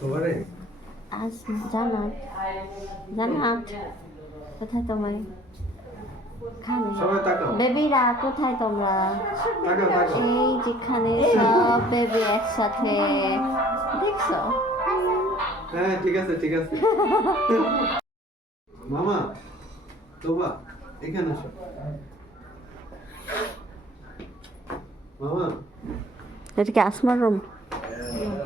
তোমারে? আজ জানাত জানাত কোথায় তোমার বেবিরা কোথায় তোমরা? এই যেখানে সব বেবি একসাথে। দেখছ? হ্যাঁ ঠিক আছে ঠিক আছে। মামা তোবা এখানে আসো। মামা। এটা কি আসমার রুম?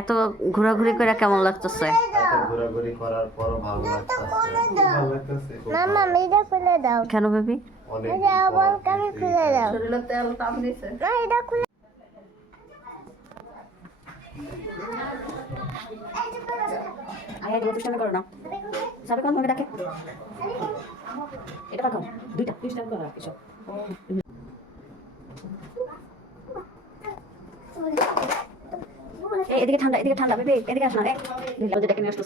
এত ঘোরাঘুরি করে কেমন লাগতেছে? এত ঘোরাঘুরি করার পরও ভালো লাগতেছে। ভালো লাগতেছে মামা মেয়েটা খুলে দাও। কেন বেবি? এটা খুলে দাও। শরীরে তেল তাপ দিছে। না এটা খুলে আগে দুটো সামনে করো না। সাবে কোন ভাবে ডাকে এটা পাকাও। দুইটা সিস্টেম করা কিছু এই, এদিকে ঠান্ডা এদিকে ঠান্ডা, বেবি, এদিকে রে দিলাম যে ডেকে নিয়ে আসতো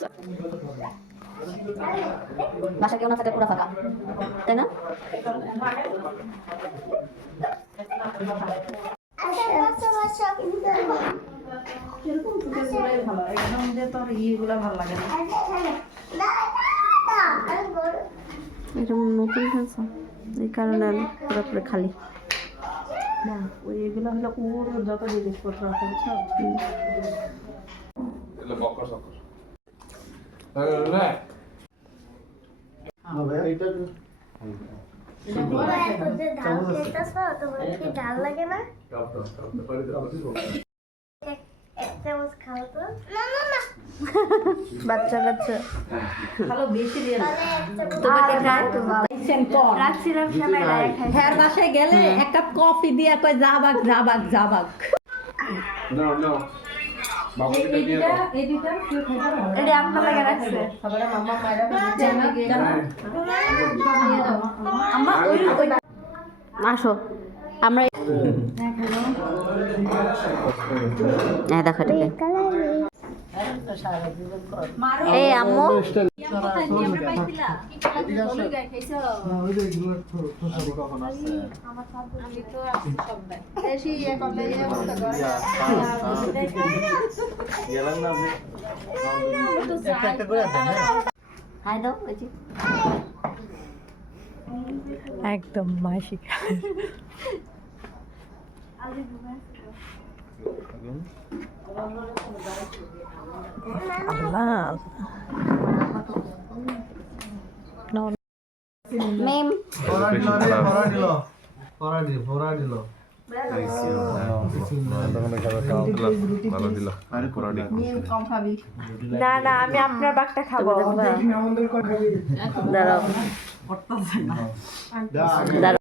বাসা কেউ না থাকে ফাঁকা। তাই না? না নতুন এই কারণে পুরোপুরি খালি। না ওই এগুলো হলো পুরো যত জিনিসপত্র আছে বুঝছ ধান খেতেছো তোমার কি লাগে না এক চামচ খাও তো না না না বাচ্চা। ভালো বেশি দিয়ে না কম। রাখছিলাম সবাই হ্যার বাসায় গেলে এক কাপ কফি দিয়ে কয় যাবাক যাবাক যাবাক ওই ওই আসো। আমরা হ্যাঁ দেখো এটাকে। এই আম্মু। একদম মাসি আল্লাহ মেম না না আমি আপনার বাকটা খাব। দাঁড়াও। দাঁড়াও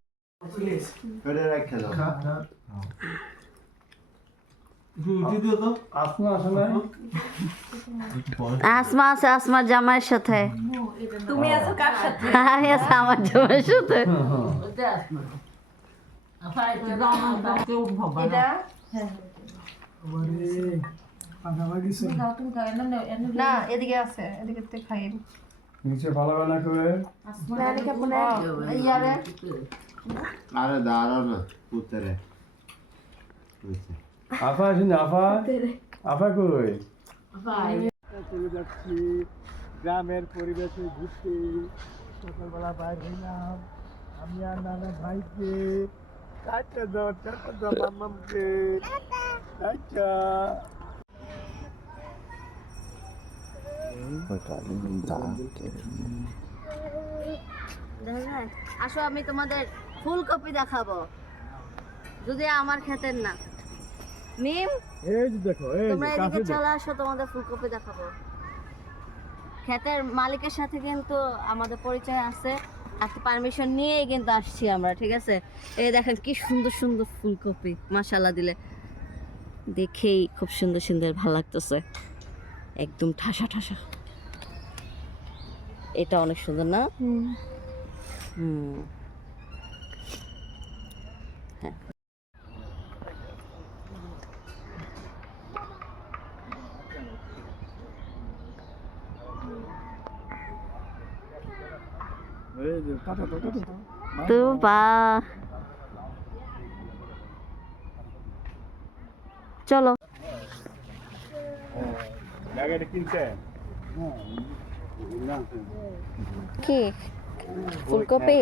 ফেলে রেখে দাও রুটি দিও তো আসমা আসে না? আসমা আছে আসমার জামাইয়ের সাথে। তুমি আছো কার সাথে? আমি আছে আমার জামাইয়ের সাথে। না। এদিকে আছে এদিকে তে খাই নিচে ভালো বানা করে। আরে না উত্তরে। আফা আসেন আফা? আফা কই? চলে যাচ্ছি গ্রামের পরিবেশে ঘুরতে সকালবেলা বাইর হইলাম। আমি আর নানা ভাইকে চারটা দাও চারটা দাও মামামকে। আচ্ছা আসো আমি তোমাদের ফুলকপি দেখাবো। যদি আমার ক্ষেতের না। মিম? এই যে দেখো এই তোমরা এদিকে চলে আসো তোমাদের ফুলকপি দেখাবো। ক্ষেতের মালিকের সাথে কিন্তু আমাদের পরিচয় আছে একটা পারমিশন নিয়েই কিন্তু আসছি আমরা ঠিক আছে? এই দেখেন কি সুন্দর সুন্দর ফুলকপি মাশাল্লাহ দিলে। দেখেই খুব সুন্দর সুন্দর ভালো লাগতেছে। একদম ঠাসা ঠাসা। এটা অনেক সুন্দর না? হুম। তো বা চলো। কি? ফুলকপি?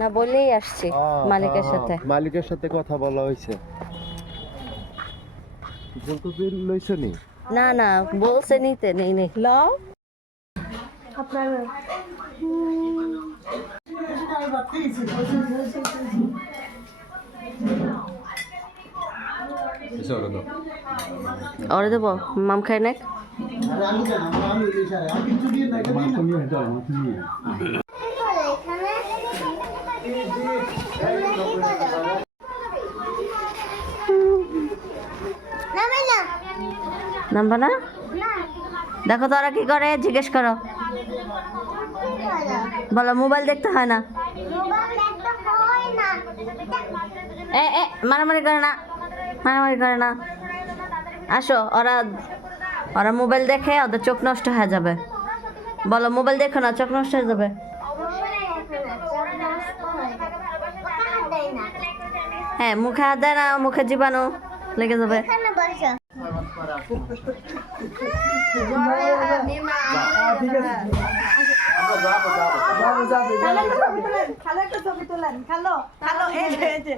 না বলেই আসছি মালিকের সাথে। মালিকের সাথে কথা বলা হয়েছে। ফুলকপি লইছো নি? না না বলছে নিতে নেই নেই লাও। আপনার ওরে দেবো মাম খাই নাক নামবা না? দেখো তো ওরা কি করে জিজ্ঞেস করে। বলো মোবাইল দেখতে হয় না মোবাইল একটা হয় না এ এ মারামারি করে না মারামারি করে না আসো ওরা ওরা মোবাইল দেখে ওদের চোখ নষ্ট হয়ে যাবে বলো মোবাইল দেখো না চোখ নষ্ট হয়ে যাবে হ্যাঁ মুখে হাত দেয় না মুখে জীবাণু লেগে যাবে এখানে বসো খালো একটা ছবি তোলেন খালো খালো এই যে এই যে।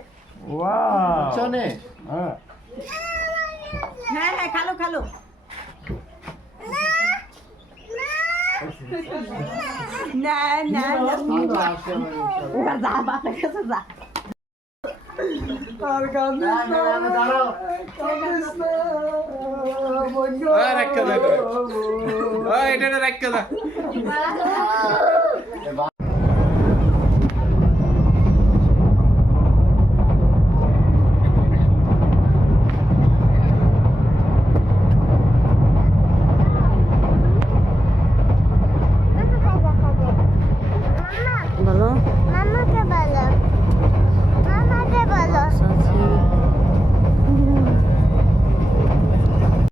চনে হ্যাঁ। হ্যাঁ খালো খালো। না না না। এবার যা বাপের কাছে যা। আর কাঁদিস না কাঁদিস না বন্ধু এটা রাখ